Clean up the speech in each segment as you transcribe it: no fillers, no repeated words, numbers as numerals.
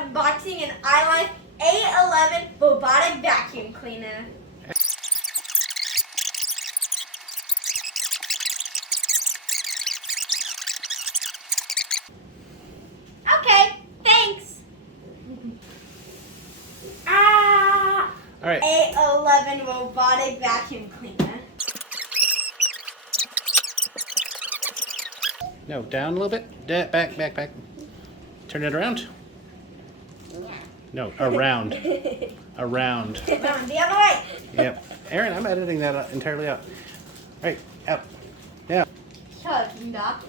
unboxing an ILIFE A11 robotic vacuum cleaner. Okay, thanks. All right. A11 robotic vacuum cleaner. No, down a little bit. Back. Turn it around. No, around. Around. Around the other way. Yep. Aaron, I'm editing that entirely out. All right, out. Down. Sharking dock.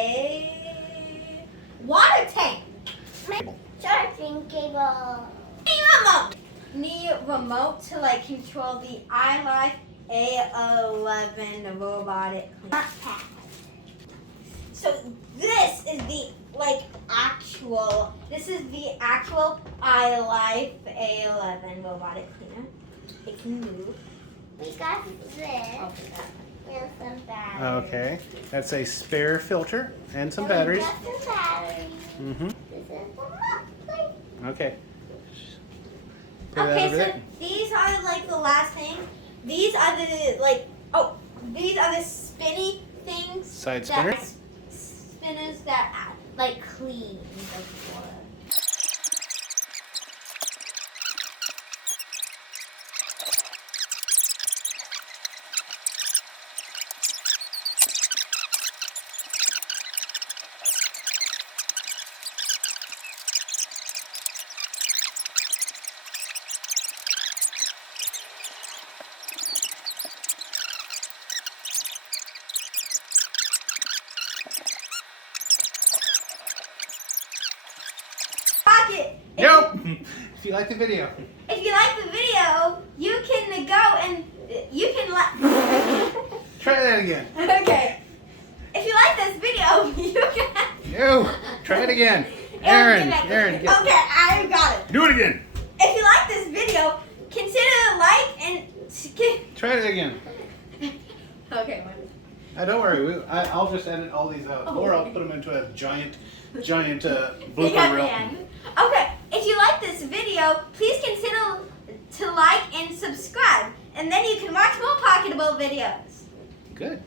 A water tank. Charging cable. Need remote to like control the ILIFE A11 robotic cleaner. So this is the actual ILIFE A11 robotic cleaner. It can move. We got this Open that. with some batteries. Okay, that's a spare filter and some batteries. We got some batteries. Mm-hmm. This is the monthly. Okay. Put that Okay, over so there. these are like the last thing. These are the these are the spinny things. Side that- spinner. Spinners that like clean the floor. Pocket. Nope. If you like the video. If you like the video, you can go and you can let. Try that again. Okay. If you like this video, you can. No. Try it again. Aaron, Aaron, get Okay, I got it. Do it again. If you like this video, consider like and. Try it again. Okay. Don't worry. I'll just edit all these out, or I'll put them into a giant blooper reel. Okay, if you like this video, please consider to like and subscribe, and then you can watch more Pocketable videos. Good.